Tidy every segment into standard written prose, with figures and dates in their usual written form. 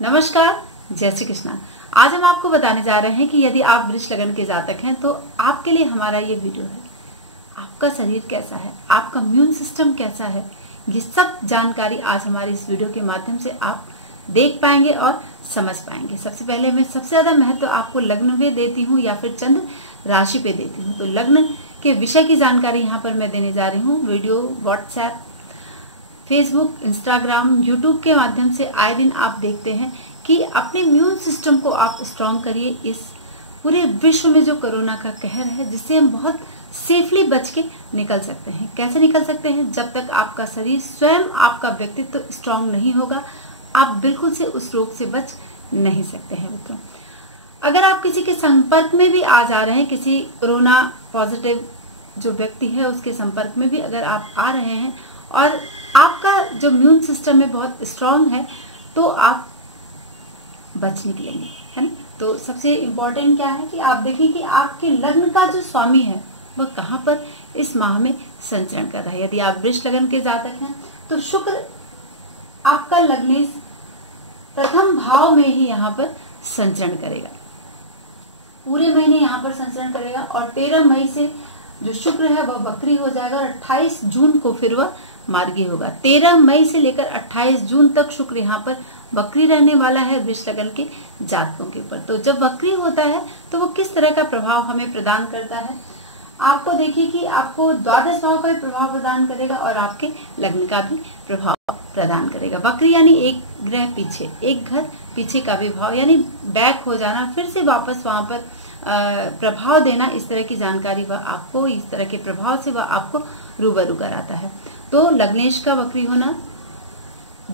नमस्कार, जय श्री कृष्णा। आज हम आपको बताने जा रहे हैं कि यदि आप वृष लगन के जातक हैं तो आपके लिए हमारा ये वीडियो है। आपका शरीर कैसा है, आपका इम्यून सिस्टम कैसा है, ये सब जानकारी आज हमारी इस वीडियो के माध्यम से आप देख पाएंगे और समझ पाएंगे। सबसे पहले मैं सबसे ज्यादा महत्व आपको लग्न पे देती हूँ या फिर चंद्र राशि पे देती हूँ। तो लग्न के विषय की जानकारी यहाँ पर मैं देने जा रही हूँ। Video WhatsApp, Facebook, Instagram, YouTube के माध्यम से आए दिन आप देखते हैं कि अपने इम्यून सिस्टम को आप स्ट्रॉन्ग करिए। इस पूरे विश्व में जो कोरोना का कहर है, जिससे हम बहुत सेफली बच के निकल सकते हैं। कैसे निकल सकते हैं? जब तक आपका शरीर स्वयं, आपका व्यक्तित्व स्ट्रॉन्ग नहीं होगा, आप बिल्कुल से उस रोग से बच नहीं सकते हैं मित्रों। अगर आप किसी के संपर्क में भी आ जा रहे हैं, किसी कोरोना पॉजिटिव जो व्यक्ति है उसके संपर्क में भी अगर आप आ रहे हैं और आपका जो इम्यून सिस्टम है बहुत स्ट्रांग है, तो आप बच निकलेंगे, है ना। तो सबसे इम्पोर्टेंट क्या है कि आप देखिए कि आपके लग्न का जो स्वामी है वह कहाँ पर इस माह में संचरण कर रहा है। यदि आप वृष लगन के जातक हैं तो शुक्र आपका लग्नेश प्रथम भाव में ही यहाँ पर संचरण करेगा, पूरे महीने यहाँ पर संचरण करेगा। और 13 मई से जो शुक्र है वह वक्री हो जाएगा और 28 जून को फिर वह मार्गी होगा। 13 मई से लेकर 28 जून तक शुक्र यहाँ पर वक्री रहने वाला है वृष लगन के जातकों के ऊपर। तो जब वक्री होता है तो वो किस तरह का प्रभाव हमें प्रदान करता है, आपको देखिए कि आपको द्वादश भाव का भी प्रभाव प्रदान करेगा और आपके लग्न का भी प्रभाव प्रदान करेगा। वक्री यानी एक ग्रह पीछे, एक घर पीछे का भी भाव, यानी बैक हो जाना, फिर से वापस वहां पर प्रभाव देना। इस तरह की जानकारी वह आपको, इस तरह के प्रभाव से वह आपको रूबरू कराता है। तो लग्नेश का वक्री होना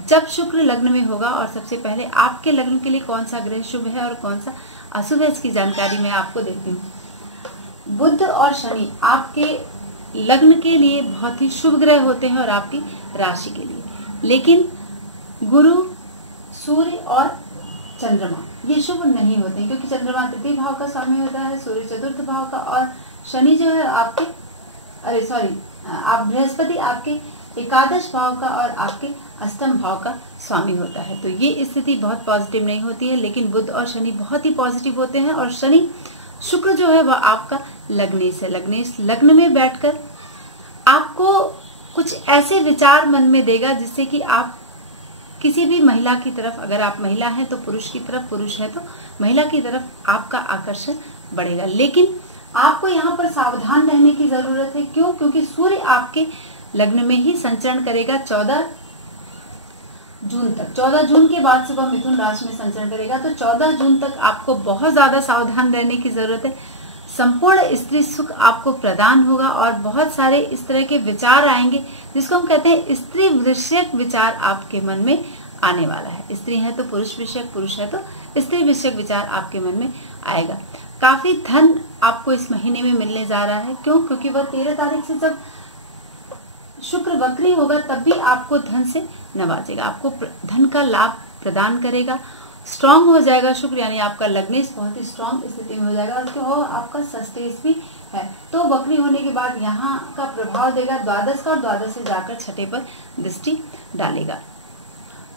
जब शुक्र लग्न में होगा, और सबसे पहले आपके लग्न के लिए कौन सा ग्रह शुभ है और कौन सा अशुभ है, इसकी जानकारी मैं आपको देती हूँ। बुध और शनि आपके लग्न के लिए बहुत ही शुभ ग्रह होते हैं और आपकी राशि के लिए, लेकिन गुरु, सूर्य और चंद्रमा ये शुभ नहीं होते हैं, क्योंकि चंद्रमा तृतीय भाव का स्वामी होता है, सूर्य चतुर्थ भाव का, और शनि जो है आपके आप बृहस्पति आपके एकादश भाव का और आपके अष्टम भाव का स्वामी होता है। तो ये स्थिति बहुत पॉजिटिव नहीं होती है, लेकिन बुध और शनि बहुत ही पॉजिटिव होते हैं। और शनि शुक्र जो है वह आपका लग्नेश है। लग्नेश लग्न में बैठकर आपको कुछ ऐसे विचार मन में देगा जिससे कि आप किसी भी महिला की तरफ, अगर आप महिला हैं तो पुरुष की तरफ, पुरुष है तो महिला की तरफ आपका आकर्षण बढ़ेगा। लेकिन आपको यहाँ पर सावधान रहने की जरूरत है। क्यों? क्योंकि सूर्य आपके लग्न में ही संचरण करेगा 14 जून तक। 14 जून के बाद से वह मिथुन राशि में संचरण करेगा। तो 14 जून तक आपको बहुत ज्यादा सावधान रहने की जरूरत है। संपूर्ण स्त्री सुख आपको प्रदान होगा और बहुत सारे इस तरह के विचार आएंगे जिसको हम कहते हैं स्त्री विषयक विचार आपके मन में आने वाला है। स्त्री है तो पुरुष विषयक, पुरुष है तो स्त्री विषयक विचार आपके मन में आएगा। काफी धन आपको इस महीने में मिलने जा रहा है। क्यों? क्योंकि वह 13 तारीख से जब शुक्र वक्री होगा तब भी आपको धन से नवाजेगा, आपको धन का लाभ प्रदान करेगा। स्ट्रांग हो जाएगा शुक्र, यानी आपका लग्नेश बहुत ही स्ट्रांग स्थिति में हो जाएगा। और तो आपका सस्टेज भी है, तो वक्री होने के बाद यहाँ का प्रभाव देगा द्वादश का, और द्वादश से जाकर छठे पर दृष्टि डालेगा।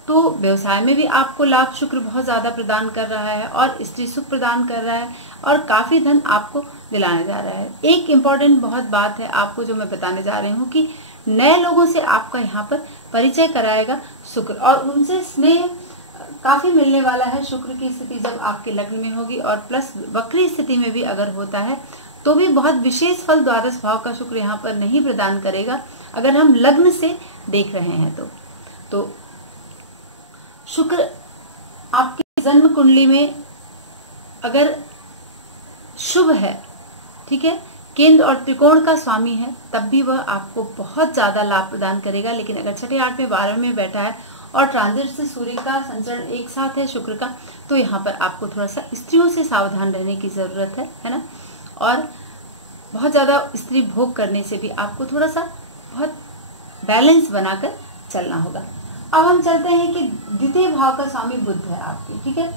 तो व्यवसाय में भी आपको लाभ शुक्र बहुत ज्यादा प्रदान कर रहा है और स्त्री सुख प्रदान कर रहा है और काफी धन आपको दिलाने जा रहा है। एक इम्पोर्टेंट बहुत बात है आपको जो मैं बताने जा रही हूँ कि नए लोगों से आपका यहाँ पर परिचय कराएगा शुक्र, और उनसे स्नेह काफी मिलने वाला है। शुक्र की स्थिति जब आपके लग्न में होगी और प्लस वक्री स्थिति में भी अगर होता है तो भी बहुत विशेष फल द्वादश भाव का शुक्र यहाँ पर नहीं प्रदान करेगा, अगर हम लग्न से देख रहे हैं तो शुक्र आपके जन्म कुंडली में अगर शुभ है, ठीक है, केंद्र और त्रिकोण का स्वामी है, तब भी वह आपको बहुत ज्यादा लाभ प्रदान करेगा। लेकिन अगर छठे, 8वें, 12वें में बैठा है और ट्रांजिट से सूर्य का संचरण एक साथ है शुक्र का, तो यहाँ पर आपको थोड़ा सा स्त्रियों से सावधान रहने की जरूरत है ना। और बहुत ज्यादा स्त्री भोग करने से भी आपको थोड़ा सा बहुत बैलेंस बनाकर चलना होगा। अब हम चलते हैं कि द्वितीय भाव का स्वामी बुध है आपके, ठीक है,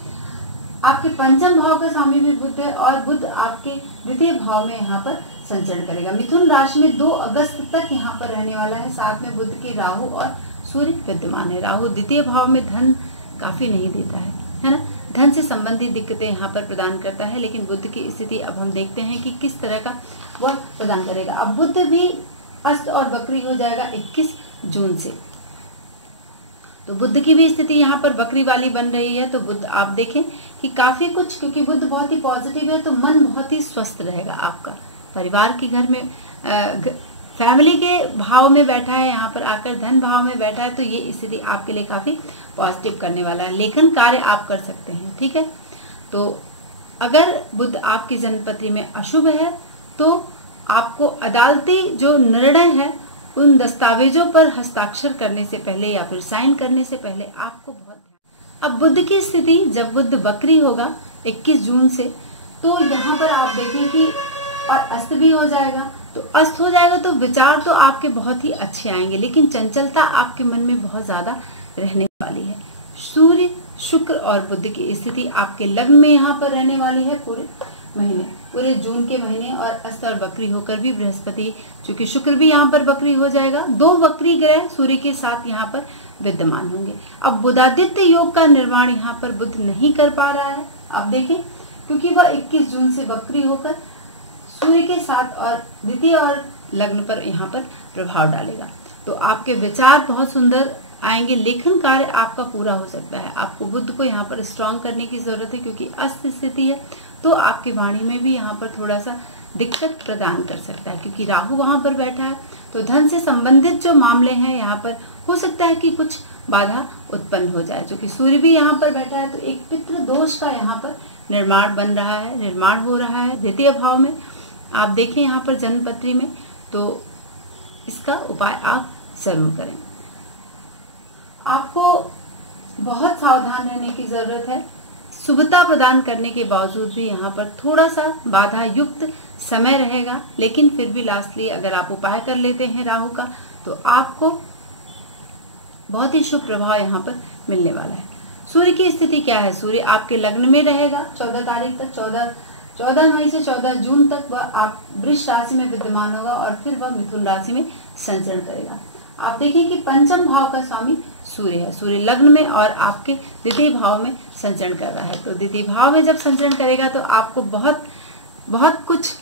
आपके पंचम भाव का स्वामी भी बुध है और बुध आपके द्वितीय भाव में यहाँ पर संचरण करेगा। मिथुन राशि में 2 अगस्त तक यहाँ पर रहने वाला है। साथ में बुध के राहु और सूर्य विद्यमान है। राहु द्वितीय भाव में धन काफी नहीं देता है ना। धन से संबंधित दिक्कतें यहाँ पर प्रदान करता है, लेकिन बुध की स्थिति अब हम देखते हैं कि किस तरह का वह प्रदान करेगा। अब बुध भी अस्त और वक्री हो जाएगा 21 जून से। तो बुध की भी स्थिति यहाँ पर वक्री वाली बन रही है। तो बुध आप देखें कि काफी कुछ, क्योंकि बुध बहुत ही पॉजिटिव है तो मन बहुत ही स्वस्थ रहेगा आपका। परिवार के घर में फैमिली के भाव में बैठा है, यहाँ पर आकर धन भाव में बैठा है, तो ये स्थिति आपके लिए काफी पॉजिटिव करने वाला है। लेखन कार्य आप कर सकते हैं, ठीक है। तो अगर बुध आपकी जन्मपत्री में अशुभ है तो आपको अदालती जो निर्णय है उन दस्तावेजों पर हस्ताक्षर करने से पहले या फिर साइन करने से पहले आपको बहुत ध्यान। अब बुध की स्थिति जब बुध वक्री होगा 21 जून से, तो यहाँ पर आप देखें कि और अस्त भी हो जाएगा। तो अस्त हो जाएगा तो विचार तो आपके बहुत ही अच्छे आएंगे, लेकिन चंचलता आपके मन में बहुत ज्यादा रहने वाली है। सूर्य, शुक्र और बुध की स्थिति आपके लग्न में यहाँ पर रहने वाली है पूरे महीने, पूरे जून के महीने। और अस्त और वक्री होकर भी बृहस्पति, चूंकि शुक्र भी यहाँ पर वक्री हो जाएगा, 2 वक्री ग्रह सूर्य के साथ यहाँ पर विद्यमान होंगे। अब बुधादित्य योग का निर्माण यहाँ पर बुध नहीं कर पा रहा है, आप देखें, क्योंकि वह 21 जून से वक्री होकर सूर्य के साथ और द्वितीय और लग्न पर यहाँ पर प्रभाव डालेगा। तो आपके विचार बहुत सुंदर आएंगे, लेखन कार्य आपका पूरा हो सकता है। आपको बुध को यहाँ पर स्ट्रॉन्ग करने की जरूरत है, क्योंकि अस्त स्थिति है तो आपकी वाणी में भी यहाँ पर थोड़ा सा दिक्कत प्रदान कर सकता है, क्योंकि राहु वहां पर बैठा है। तो धन से संबंधित जो मामले हैं यहाँ पर हो सकता है कि कुछ बाधा उत्पन्न हो जाए। क्योंकि सूर्य भी यहाँ पर बैठा है तो एक पितृ दोष का यहाँ पर निर्माण हो रहा है द्वितीय भाव में। आप देखें यहाँ पर जन्मपत्री में, तो इसका उपाय आप जरूर करें। आपको बहुत सावधान रहने की जरूरत है। शुभता प्रदान करने के बावजूद भी यहाँ पर थोड़ा सा बाधा युक्त समय रहेगा, लेकिन फिर भी लास्टली अगर आप उपाय कर लेते हैं राहु का, तो आपको बहुत ही शुभ प्रभाव यहाँ पर मिलने वाला है। सूर्य की स्थिति क्या है? सूर्य आपके लग्न में रहेगा 14 तारीख तक, 14 मई से 14 जून तक वह आप वृष राशि में विद्यमान होगा और फिर वह मिथुन राशि में संचरण करेगा। आप देखिए कि पंचम भाव का स्वामी सूर्य है। सूर्य लग्न में और आपके द्वितीय भाव में संचरण कर रहा है। तो द्वितीय भाव में जब संचरण करेगा तो आपको बहुत कुछ,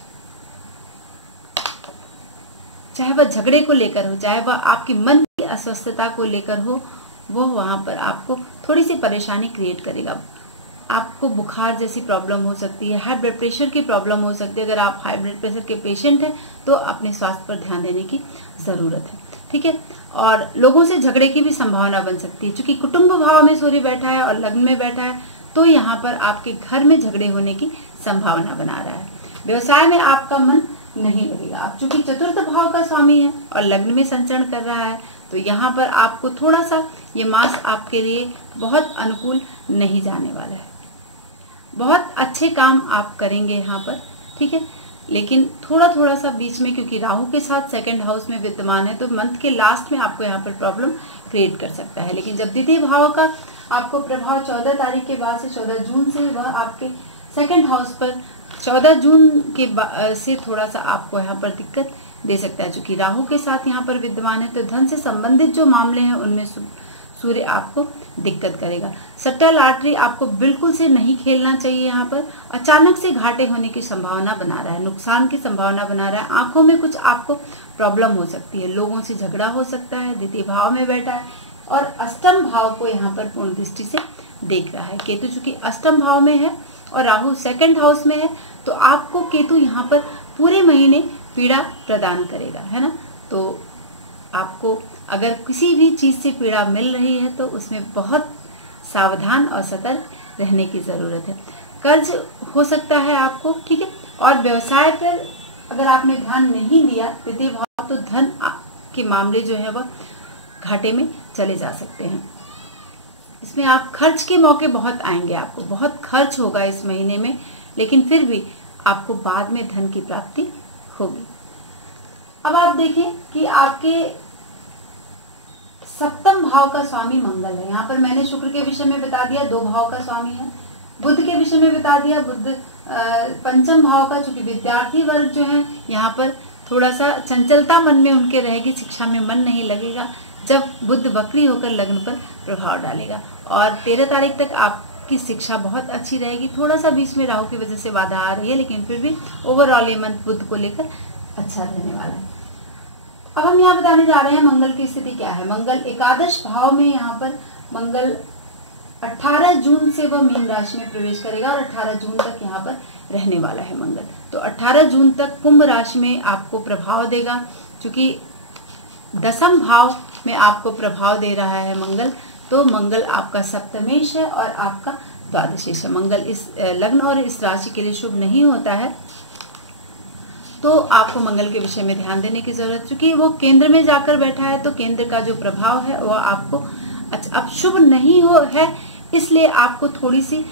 चाहे वह झगड़े को लेकर हो, चाहे वह आपकी मन की अस्वस्थता को लेकर हो, वो वहां पर आपको थोड़ी सी परेशानी क्रिएट करेगा। आपको बुखार जैसी प्रॉब्लम हो सकती है, हाई ब्लड प्रेशर की प्रॉब्लम हो सकती है। अगर आप हाई ब्लड प्रेशर के पेशेंट हैं तो अपने स्वास्थ्य पर ध्यान देने की जरूरत है, ठीक है। और लोगों से झगड़े की भी संभावना बन सकती है, क्योंकि कुटुंब भाव में सूर्य बैठा है और लग्न में बैठा है, तो यहाँ पर आपके घर में झगड़े होने की संभावना बना रहा है। व्यवसाय में आपका मन नहीं लगेगा। आप चूंकि चतुर्थ भाव का स्वामी है और लग्न में संचरण कर रहा है, तो यहाँ पर आपको थोड़ा सा ये मास आपके लिए बहुत अनुकूल नहीं जाने वाला है। बहुत अच्छे काम आप करेंगे यहाँ पर, ठीक है, लेकिन थोड़ा सा बीच में, क्योंकि राहु के साथ सेकंड हाउस में विद्यमान है, तो मंथ के लास्ट में आपको यहाँ पर प्रॉब्लम क्रिएट कर सकता है। लेकिन जब द्वितीय भाव का आपको प्रभाव 14 तारीख के बाद से 14 जून से वह आपके सेकंड हाउस पर 14 जून के से थोड़ा सा आपको यहाँ पर दिक्कत दे सकता है। चूंकि राहु के साथ यहाँ पर विद्यमान है, तो धन से संबंधित जो मामले हैं उनमें सूर्य आपको दिक्कत करेगा। सट्टा लॉटरी आपको बिल्कुल से नहीं खेलना चाहिए। यहाँ पर अचानक से घाटे होने की संभावना बना रहा है, नुकसान की संभावना बना रहा है। आंखों में कुछ आपको प्रॉब्लम हो सकती है, लोगों से झगड़ा हो सकता है। द्वितीय भाव में बैठा है और अष्टम भाव को यहाँ पर पूर्ण दृष्टि से देख रहा है। केतु चूंकि अष्टम भाव में है और राहु सेकंड हाउस में है, तो आपको केतु यहाँ पर पूरे महीने पीड़ा प्रदान करेगा, है ना। तो आपको अगर किसी भी चीज से पीड़ा मिल रही है तो उसमें बहुत सावधान और सतर्क रहने की जरूरत है। कर्ज हो सकता है आपको, ठीक है। और व्यवसाय पर अगर आपने ध्यान नहीं दिया द्वितीय भाव, तो धन के मामले जो है वह घाटे में चले जा सकते हैं। इसमें आप खर्च के मौके बहुत आएंगे, आपको बहुत खर्च होगा इस महीने में, लेकिन फिर भी आपको बाद में धन की प्राप्ति होगी। अब आप देखें कि आपके सप्तम भाव का स्वामी मंगल है। यहाँ पर मैंने शुक्र के विषय में बता दिया, 2 भाव का स्वामी है। बुध के विषय में बता दिया, बुध पंचम भाव का, चूंकि विद्यार्थी वर्ग जो है यहाँ पर थोड़ा सा चंचलता मन में उनके रहेगी, शिक्षा में मन नहीं लगेगा जब बुध वक्री होकर लग्न पर प्रभाव डालेगा। और 13 तारीख तक आपकी शिक्षा बहुत अच्छी रहेगी। थोड़ा सा बीच में राहु की वजह से बाधा आ रही है, लेकिन फिर भी ओवरऑल ये मंथ बुध को लेकर अच्छा रहने वाला है। अब हम यहाँ बताने जा रहे हैं मंगल की स्थिति क्या है। मंगल एकादश भाव में, यहाँ पर मंगल 18 जून से वह मीन राशि में प्रवेश करेगा और 18 जून तक यहाँ पर रहने वाला है मंगल। तो 18 जून तक कुंभ राशि में आपको प्रभाव देगा, क्योंकि 10वें भाव में आपको प्रभाव दे रहा है मंगल। तो मंगल आपका सप्तमेश है और आपका द्वादशेश है। मंगल इस लग्न और इस राशि के लिए शुभ नहीं होता है, तो आपको मंगल के विषय में ध्यान देने की जरूरत है। क्योंकि वो केंद्र में जाकर बैठा है, तो केंद्र का जो प्रभाव है वह आपको अब शुभ नहीं हो है, इसलिए आपको थोड़ी सी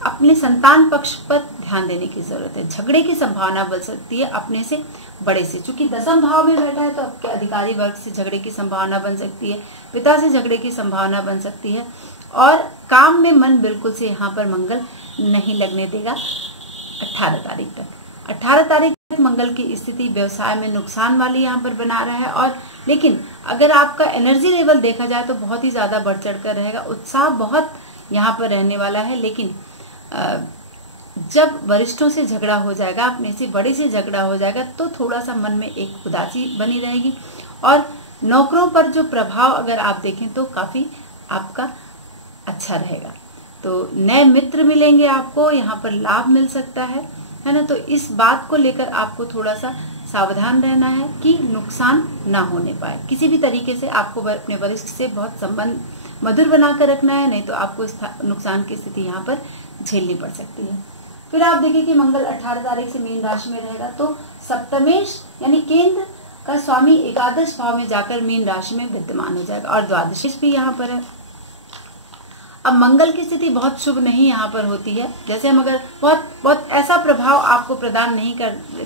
अपने संतान पक्ष पर ध्यान देने की जरूरत है। झगड़े की संभावना बन सकती है अपने से बड़े से, क्योंकि 10वें भाव में बैठा है, तो आपके अधिकारी वर्ग से झगड़े की संभावना बन सकती है, पिता से झगड़े की संभावना बन सकती है। और काम में मन बिल्कुल से यहाँ पर मंगल नहीं लगने देगा 18 तारीख तक। 18 तारीख तक मंगल की स्थिति व्यवसाय में नुकसान वाली यहाँ पर बना रहा है। और लेकिन अगर आपका एनर्जी लेवल देखा जाए तो बहुत ही ज्यादा बढ़ चढ़ कर रहेगा, उत्साह बहुत यहाँ पर रहने वाला है। लेकिन जब वरिष्ठों से झगड़ा हो जाएगा, अपने से बड़े से झगड़ा हो जाएगा, तो थोड़ा सा मन में एक उदासी बनी रहेगी। और नौकरों पर जो प्रभाव अगर आप देखें तो काफी आपका अच्छा रहेगा। तो नए मित्र मिलेंगे आपको, यहाँ पर लाभ मिल सकता है ना। तो इस बात को लेकर आपको थोड़ा सा सावधान रहना है कि नुकसान ना होने पाए। किसी भी तरीके से आपको अपने वरिष्ठ से बहुत संबंध मधुर बनाकर रखना है, नहीं तो आपको इस नुकसान की स्थिति यहाँ पर झेलनी पड़ सकती है। फिर आप देखिए कि मंगल 18 तारीख से मीन राशि में रहेगा, तो सप्तमेश यानी केंद्र का स्वामी एकादश भाव में जाकर मीन राशि में विद्यमान हो जाएगा और द्वादशेश भी यहाँ पर है। अब मंगल की स्थिति बहुत शुभ नहीं यहाँ पर होती है, जैसे हम अगर बहुत ऐसा प्रभाव आपको प्रदान नहीं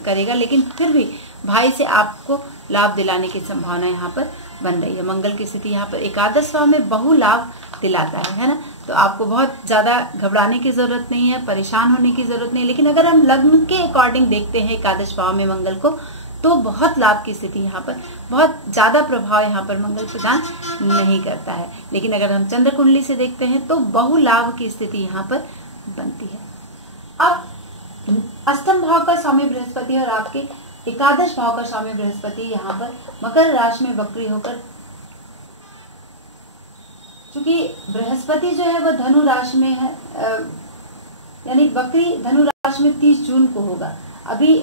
करेगा, लेकिन फिर भी भाई से आपको लाभ दिलाने की संभावना यहाँ पर बन रही है। मंगल की स्थिति यहाँ पर एकादश भाव में बहु लाभ दिलाता है ना। तो आपको बहुत ज्यादा घबराने की जरूरत नहीं है, परेशान होने की जरूरत नहीं है। लेकिन अगर हम लग्न के अकॉर्डिंग देखते हैं एकादश भाव में मंगल को, तो बहुत लाभ की स्थिति यहाँ पर, बहुत ज्यादा प्रभाव यहाँ पर मंगल प्रदान नहीं करता है। लेकिन अगर हम चंद्र कुंडली से देखते हैं तो बहु लाभ की स्थिति यहाँ पर बनती है। अब अष्टम भाव का स्वामी बृहस्पति और आपके एकादश भाव का स्वामी बृहस्पति यहाँ पर मकर राशि में वक्री होकर, क्योंकि बृहस्पति जो है वह धनु राशि में है, यानी वक्री धनु राशि में 30 जून को होगा। अभी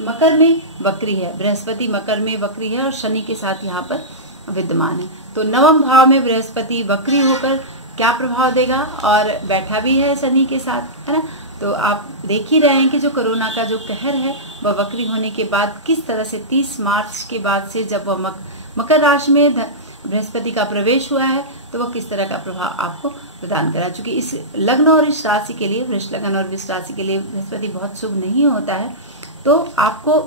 मकर में वक्री है, बृहस्पति मकर में वक्री है और शनि के साथ यहाँ पर विद्यमान है। तो 9वें भाव में बृहस्पति वक्री होकर क्या प्रभाव देगा, और बैठा भी है शनि के साथ, है ना। तो आप देख ही रहे हैं कि जो कोरोना का जो कहर है वह वक्री होने के बाद किस तरह से 30 मार्च के बाद से जब वह मकर राशि में बृहस्पति का प्रवेश हुआ है, तो वह किस तरह का प्रभाव आपको प्रदान करा। चूंकि इस लग्न और इस राशि के लिए, वृष लग्न और वृष राशि के लिए बृहस्पति बहुत शुभ नहीं होता है, तो आपको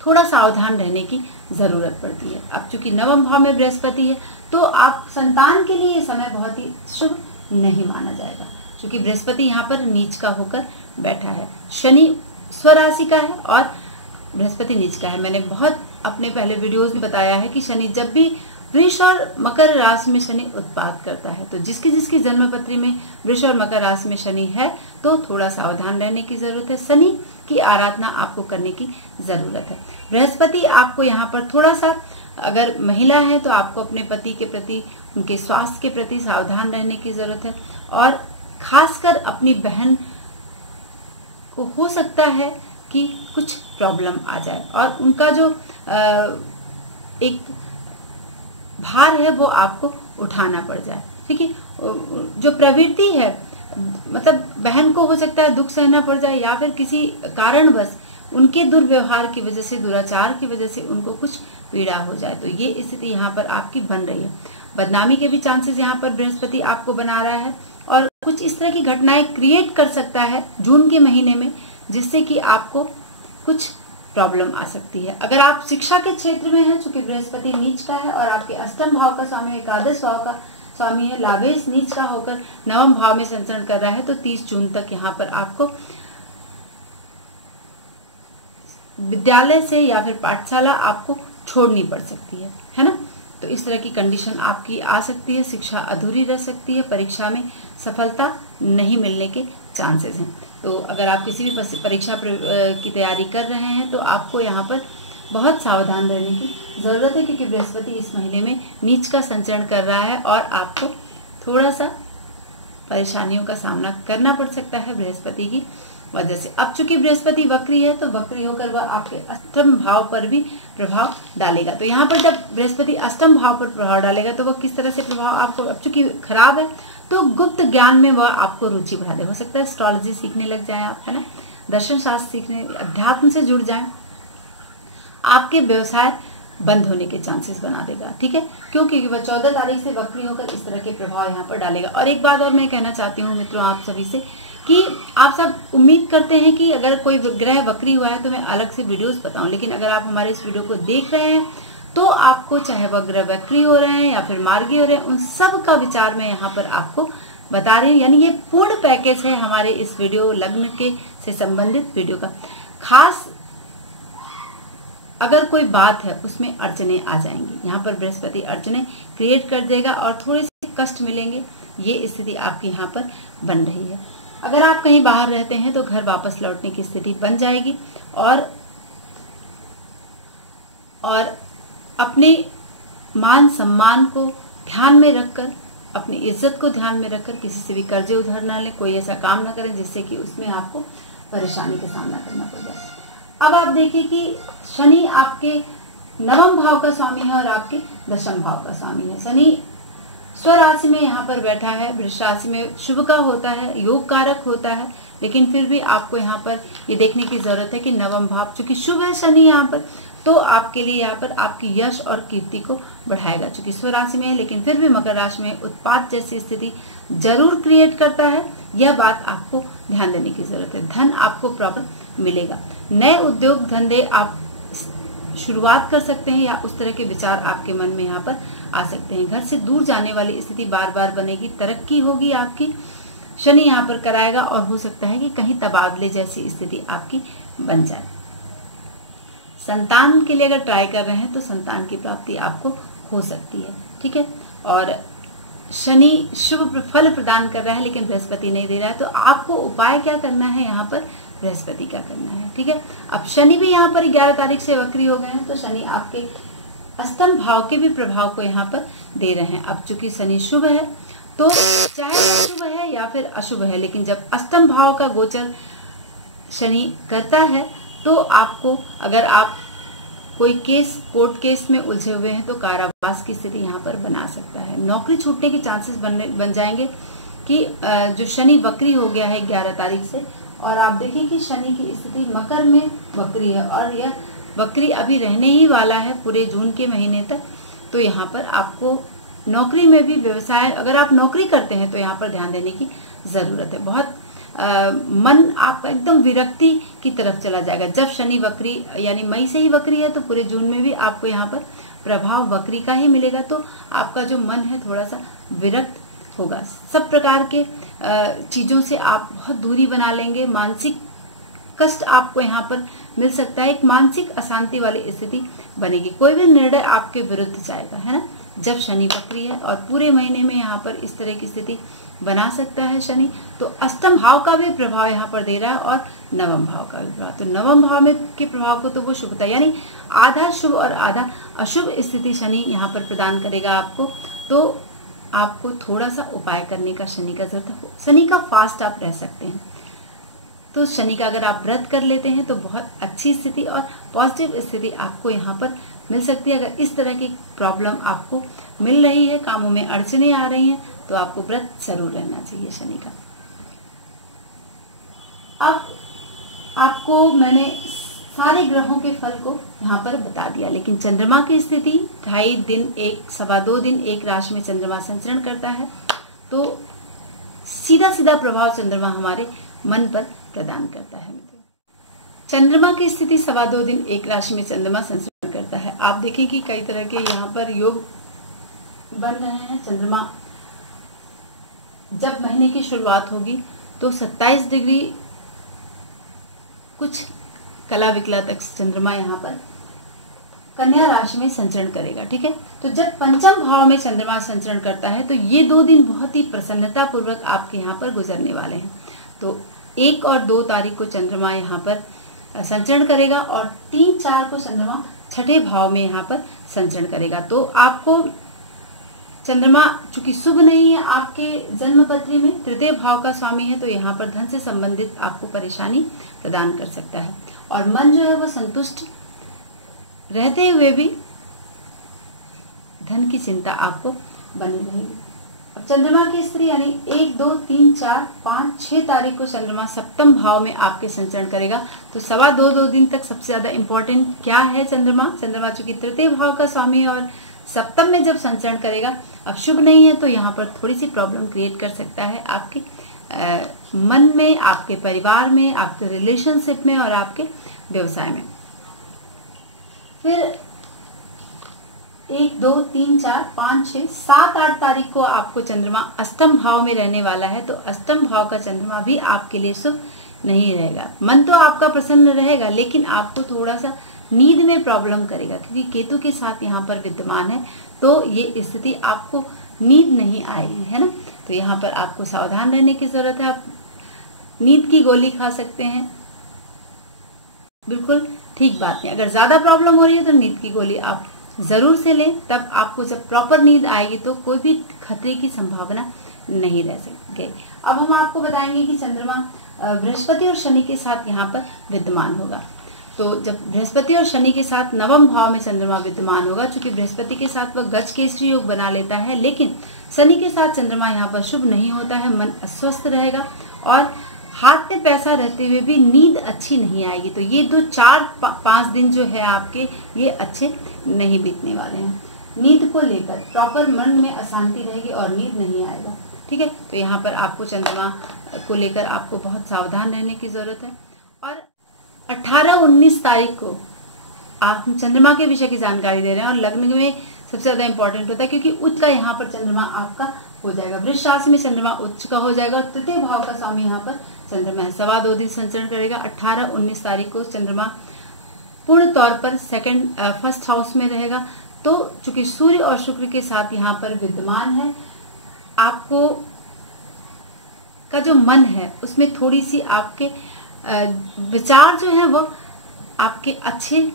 थोड़ा सावधान रहने की जरूरत पड़ती है। अब चूंकि 9वें भाव में बृहस्पति है, तो आप संतान के लिए ये समय बहुत ही शुभ नहीं माना जाएगा, क्योंकि बृहस्पति यहाँ पर नीच का होकर बैठा है। शनि स्वराशि का है और बृहस्पति नीच का है। मैंने बहुत अपने पहले वीडियोस में बताया है कि शनि जब भी वृष और मकर राशि में शनि उत्पात करता है, तो जिसकी जन्म पत्री में वृष और मकर राशि में शनि है, तो थोड़ा सावधान रहने की जरूरत है। शनि की आराधना आपको करने की जरूरत है। बृहस्पति आपको यहाँ पर थोड़ा सा, अगर महिला है तो आपको अपने पति के प्रति, उनके स्वास्थ्य के प्रति सावधान रहने की जरूरत है। और खासकर अपनी बहन को हो सकता है कि कुछ प्रॉब्लम आ जाए और उनका जो एक भार है वो आपको उठाना पड़ जाए। ठीक है, जो प्रवृत्ति है, मतलब बहन को हो सकता है दुख सहना पड़ जाए, या फिर किसी कारणवश उनके दुर्व्यवहार की वजह से, दुराचार की वजह से उनको कुछ पीड़ा हो जाए, तो ये स्थिति यहाँ पर आपकी बन रही है। बदनामी के भी चांसेस यहाँ पर बृहस्पति आपको बना रहा है और कुछ इस तरह की घटनाएं क्रिएट कर सकता है जून के महीने में, जिससे कि आपको कुछ प्रॉब्लम आ सकती है। अगर आप शिक्षा के क्षेत्र में हैं, चूंकि बृहस्पति नीच का है और आपके अष्टम भाव का स्वामी एकादश भाव का स्वामी है, लाभेश नीच का होकर 9वें भाव में संचरण कर रहा है, तो 30 जून तक यहाँ पर आपको विद्यालय से या फिर पाठशाला आपको छोड़नी पड़ सकती है ना। तो इस तरह की कंडीशन आपकी आ सकती है, शिक्षा अधूरी रह सकती है, परीक्षा में सफलता नहीं मिलने के चांसेस हैं। तो अगर आप किसी भी परीक्षा की तैयारी कर रहे हैं तो आपको यहाँ पर बहुत सावधान रहने की जरूरत है, क्योंकि बृहस्पति इस महीने में नीच का संचरण कर रहा है और आपको थोड़ा सा परेशानियों का सामना करना पड़ सकता है बृहस्पति की वजह से। अब चूंकि बृहस्पति वक्री है तो वक्री होकर वह आपके अष्टम भाव पर भी प्रभाव डालेगा। तो यहाँ पर जब बृहस्पति अष्टम भाव पर प्रभाव डालेगा तो वह किस तरह से प्रभाव आपको, अब चूंकि खराब है तो गुप्त ज्ञान में वह आपको रुचि बढ़ा दे। हो सकता है एस्ट्रोलॉजी सीखने लग जाए आप, है ना, दर्शन शास्त्र सीखने, अध्यात्म से जुड़ जाए। आपके व्यवसाय बंद होने के चांसेस बना देगा, ठीक है, क्योंकि वह 14 तारीख से वक्री होकर इस तरह के प्रभाव यहाँ पर डालेगा। और एक बात और मैं कहना चाहती हूँ मित्रों आप सभी से कि आप सब उम्मीद करते हैं कि अगर कोई ग्रह वक्री हुआ है तो मैं अलग से वीडियोस बताऊं, लेकिन अगर आप हमारे इस वीडियो को देख रहे हैं तो आपको चाहे वह ग्रह वक्री हो रहे हैं या फिर मार्गी हो रहे हैं, उन सब का विचार मैं यहाँ पर आपको बता रही हूँ। यानी ये पूर्ण पैकेज है हमारे इस वीडियो लग्न के से संबंधित वीडियो का। खास अगर कोई बात है उसमें अड़चने आ जाएंगी, यहाँ पर बृहस्पति अड़चने क्रिएट कर देगा और थोड़े से कष्ट मिलेंगे, ये स्थिति आपकी यहाँ पर बन रही है। अगर आप कहीं बाहर रहते हैं तो घर वापस लौटने की स्थिति बन जाएगी और अपने मान सम्मान को ध्यान में रखकर, अपनी इज्जत को ध्यान में रखकर किसी से भी कर्जे उधार न लें, कोई ऐसा काम न करें जिससे कि उसमें आपको परेशानी का सामना करना पड़ जाए। अब आप देखिए कि शनि आपके नवम भाव का स्वामी है और आपके दशम भाव का स्वामी है। शनि स्वराशि में यहाँ पर बैठा है, वृष राशि में शुभ का होता है, योग कारक होता है, लेकिन फिर भी आपको यहाँ पर ये देखने की जरूरत है कि नवम भाव चूंकि शुभ है शनि यहाँ पर, तो आपके लिए यहाँ पर आपकी यश और कीर्ति को बढ़ाएगा। चूंकि स्वराशि में है लेकिन फिर भी मकर राशि में उत्पात जैसी स्थिति जरूर क्रिएट करता है, यह बात आपको ध्यान देने की जरूरत है। धन आपको प्रॉपर मिलेगा, नए उद्योग धंधे आप शुरुआत कर सकते हैं या उस तरह के विचार आपके मन में यहाँ पर आ सकते हैं। घर से दूर जाने वाली स्थिति बार बार बनेगी, तरक्की होगी आपकी, शनि यहाँ पर कराएगा और हो सकता है कि कहीं तबादले जैसी स्थिति आपकी बन जाए। संतान के लिए अगर ट्राई कर रहे हैं तो संतान की प्राप्ति आपको हो सकती है, ठीक है। और शनि शुभ फल प्रदान कर रहा है लेकिन बृहस्पति नहीं दे रहा है, तो आपको उपाय क्या करना है, यहाँ पर बृहस्पति क्या करना है, ठीक है। अब शनि भी यहाँ पर 11 तारीख से वक्री हो गए हैं, तो शनि आपके अष्टम भाव के भी प्रभाव को यहाँ पर दे रहे हैं। अब चूंकि शनि शुभ है तो चाहे शुभ है या फिर अशुभ है, लेकिन जब अष्टम भाव का गोचर शनि करता है तो आपको, अगर आप कोई केस कोर्ट केस में उलझे हुए हैं तो कारावास की स्थिति यहाँ पर बना सकता है। नौकरी छूटने के चांसेस बन जाएंगे कि जो शनि वक्री हो गया है 11 तारीख से, और आप देखिए कि शनि की स्थिति मकर में वक्री है और यह वक्री अभी रहने ही वाला है पूरे जून के महीने तक। तो यहाँ पर आपको नौकरी में भी, व्यवसाय अगर आप नौकरी करते हैं तो यहाँ पर ध्यान देने की जरूरत है। बहुत मन आपका एकदम विरक्ति की तरफ चला जाएगा जब शनि वक्री, यानी मई से ही वक्री है तो पूरे जून में भी आपको यहाँ पर प्रभाव वक्री का ही मिलेगा। तो आपका जो मन है थोड़ा सा विरक्त होगा, सब प्रकार के चीजों से आप बहुत दूरी बना लेंगे, मानसिक कष्ट आपको यहाँ पर मिल सकता है, एक मानसिक अशांति वाली स्थिति बनेगी। कोई भी निर्णय आपके विरुद्ध जाएगा, है ना, जब शनि वक्री है। और पूरे महीने में यहाँ पर इस तरह की स्थिति बना सकता है शनि। तो अष्टम भाव का भी प्रभाव यहाँ पर दे रहा है और नवम भाव का भी प्रभाव। तो नवम भाव में के प्रभाव को तो वो शुभता, यानी आधा शुभ और आधा अशुभ स्थिति शनि यहाँ पर प्रदान करेगा आपको। तो आपको थोड़ा सा उपाय करने का शनि का जरूरत है। शनि का फास्ट आप रह सकते हैं, तो शनि का अगर आप व्रत कर लेते हैं तो बहुत अच्छी स्थिति और पॉजिटिव स्थिति आपको यहाँ पर मिल सकती है। अगर इस तरह की प्रॉब्लम आपको मिल रही है, कामों में अड़चने आ रही हैं, तो आपको व्रत जरूर रहना चाहिए शनि का। अब आपको मैंने सारे ग्रहों के फल को यहाँ पर बता दिया, लेकिन चंद्रमा की स्थिति 2.5 दिन, 1-2 दिन एक राशि में चंद्रमा संचरण करता है, तो सीधा सीधा प्रभाव चंद्रमा हमारे मन पर प्रदान करता है। चंद्रमा की स्थिति 2.25 दिन एक राशि में चंद्रमा संचरण करता है। आप देखिए कि कई तरह के यहाँ पर योग बन रहे हैं। चंद्रमा जब महीने की शुरुआत होगी तो 27 डिग्री कुछ कला विकला तक चंद्रमा यहाँ पर कन्या राशि में संचरण करेगा। ठीक है, तो जब पंचम भाव में चंद्रमा संचरण करता है तो ये 2 दिन बहुत ही प्रसन्नता पूर्वक आपके यहाँ पर गुजरने वाले हैं। तो 1 और 2 तारीख को चंद्रमा यहाँ पर संचरण करेगा और 3-4 को चंद्रमा छठे भाव में यहाँ पर संचरण करेगा। तो आपको चंद्रमा चूंकि शुभ नहीं है आपके जन्म पत्री में, तृतीय भाव का स्वामी है, तो यहाँ पर धन से संबंधित आपको परेशानी प्रदान कर सकता है और मन जो है वो संतुष्ट रहते हुए भी धन की चिंता आपको बनी रहेगी। अब चंद्रमा की स्त्री यानी 1, 2, 3, 4, 5, 6 तारीख को चंद्रमा सप्तम भाव में आपके संचरण करेगा। तो 2.25 दिन तक सबसे ज्यादा इंपॉर्टेंट क्या है चंद्रमा चूंकि तृतीय भाव का स्वामी है और सप्तम में जब संचरण करेगा, अब शुभ नहीं है तो यहाँ पर थोड़ी सी प्रॉब्लम क्रिएट कर सकता है आपके मन में, आपके परिवार में, आपके रिलेशनशिप में और आपके व्यवसाय में। फिर 1, 2, 3, 4, 5, 6, 7, 8 तारीख को आपको चंद्रमा अष्टम भाव में रहने वाला है। तो अष्टम भाव का चंद्रमा भी आपके लिए शुभ नहीं रहेगा। मन तो आपका प्रसन्न रहेगा लेकिन आपको थोड़ा सा नींद में प्रॉब्लम करेगा क्योंकि केतु के साथ यहाँ पर विद्यमान है, तो ये स्थिति आपको नींद नहीं आएगी, है ना। तो यहाँ पर आपको सावधान रहने की जरूरत है। आप नींद की गोली खा सकते हैं, बिल्कुल ठीक बात नहीं। अगर ज्यादा प्रॉब्लम हो रही है तो नींद की गोली आप जरूर से लें, तब आपको जब प्रॉपर नींद आएगी तो कोई भी खतरे की संभावना नहीं रह सकती। अब हम आपको बताएंगे कि चंद्रमा बृहस्पति और शनि के साथ यहाँ पर विद्यमान होगा। तो जब बृहस्पति और शनि के साथ नवम भाव में चंद्रमा विद्यमान होगा, चूंकि बृहस्पति के साथ वह गज केसरी योग बना लेता है, लेकिन शनि के साथ चंद्रमा यहाँ पर शुभ नहीं होता है। मन अस्वस्थ रहेगा और हाथ में पैसा रहते हुए भी नींद अच्छी नहीं आएगी। तो ये 4-5 दिन जो है आपके, ये अच्छे नहीं बीतने वाले हैं। नींद को लेकर प्रॉपर मन में अशांति रहेगी और नींद नहीं आएगा। ठीक है, तो यहाँ पर आपको चंद्रमा को लेकर आपको बहुत सावधान रहने की जरूरत है। और 18-19 तारीख को आप चंद्रमा के विषय की जानकारी दे रहे हैं और लग्न में सबसे ज्यादा इंपॉर्टेंट होता है क्योंकि उच्च का यहाँ पर चंद्रमा आपका हो जाएगा। वृष राशि में चंद्रमा उच्च का हो जाएगा। तृतीय भाव का स्वामी यहाँ पर चंद्रमा है। 2.25 दिन संचरण करेगा। 18-19 तारीख को चंद्रमा पूर्ण तौर पर फर्स्ट हाउस में रहेगा। तो चूंकि सूर्य और शुक्र के साथ यहाँ पर विद्यमान है, आपको का जो मन है उसमें थोड़ी सी आपके विचार जो है वो आपके अच्छे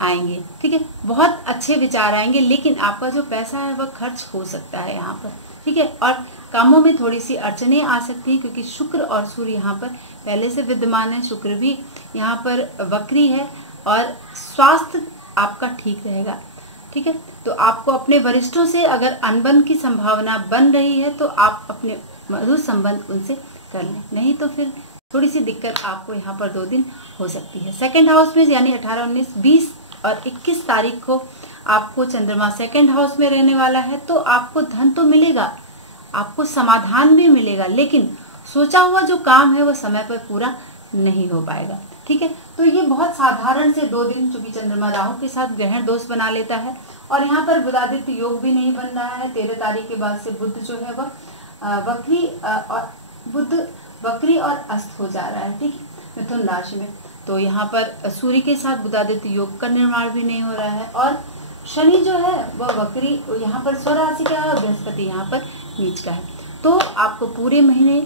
आएंगे। ठीक है, बहुत अच्छे विचार आएंगे, लेकिन आपका जो पैसा है वह खर्च हो सकता है यहाँ पर। ठीक है, और कामों में थोड़ी सी अड़चने आ सकती हैं क्योंकि शुक्र और सूर्य यहाँ पर पहले से विद्यमान है। शुक्र भी यहाँ पर वक्री है और स्वास्थ्य आपका ठीक रहेगा। ठीक है, तो आपको अपने वरिष्ठों से अगर अनबन की संभावना बन रही है तो आप अपने मधुर संबंध उनसे कर लें, नहीं तो फिर थोड़ी सी दिक्कत आपको यहाँ पर 2 दिन हो सकती है। सेकंड हाउस में यानी 18, 19, 20 और 21 तारीख को आपको चंद्रमा सेकंड हाउस में रहने वाला है। तो आपको धन तो मिलेगा, आपको समाधान भी मिलेगा, लेकिन सोचा हुआ जो काम है वो समय पर पूरा नहीं हो पाएगा। ठीक है, तो ये बहुत साधारण से 2 दिन, चूंकि चंद्रमा राहु के साथ ग्रहण दोष बना लेता है और यहाँ पर बुधादित्य योग भी नहीं बन रहा है। 13 तारीख के बाद से बुध जो है वह वक्री और अस्त हो जा रहा है। ठीक है, मिथुन राशि में। तो यहाँ पर सूर्य के साथ बुधादित्य योग का निर्माण भी नहीं हो रहा है और शनि जो है वह वक्री यहाँ पर स्वराशि का है और बृहस्पति यहाँ पर नीच का है। तो आपको पूरे महीने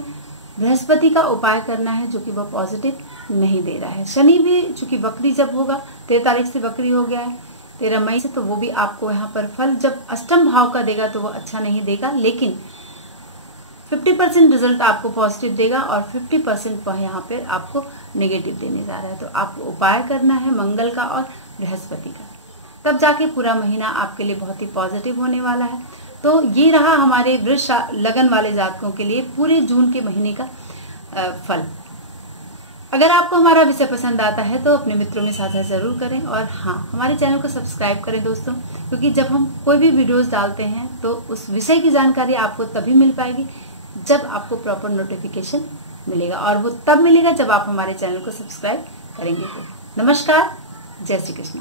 बृहस्पति का उपाय करना है जो कि वह पॉजिटिव नहीं दे रहा है। शनि भी चूंकि वक्री जब होगा, 13 तारीख से वक्री हो गया है 13 मई से, तो वो भी आपको यहाँ पर फल जब अष्टम भाव का देगा तो वो अच्छा नहीं देगा, लेकिन 50% रिजल्ट आपको पॉजिटिव देगा और 50% वह यहाँ पे आपको नेगेटिव देने जा रहा है। तो आपको उपाय करना है मंगल का और बृहस्पति का, तब जाके पूरा महीना आपके लिए बहुत ही पॉजिटिव होने वाला है। तो ये रहा हमारे वृष लगन वाले जातकों के लिए पूरे जून के महीने का फल। अगर आपको हमारा विषय पसंद आता है तो अपने मित्रों में साझा जरूर करें और हाँ, हमारे चैनल को सब्सक्राइब करें दोस्तों, क्योंकि जब हम कोई भी वीडियोस डालते हैं तो उस विषय की जानकारी आपको तभी मिल पाएगी जब आपको प्रॉपर नोटिफिकेशन मिलेगा, और वो तब मिलेगा जब आप हमारे चैनल को सब्सक्राइब करेंगे। नमस्कार, जय श्री कृष्ण।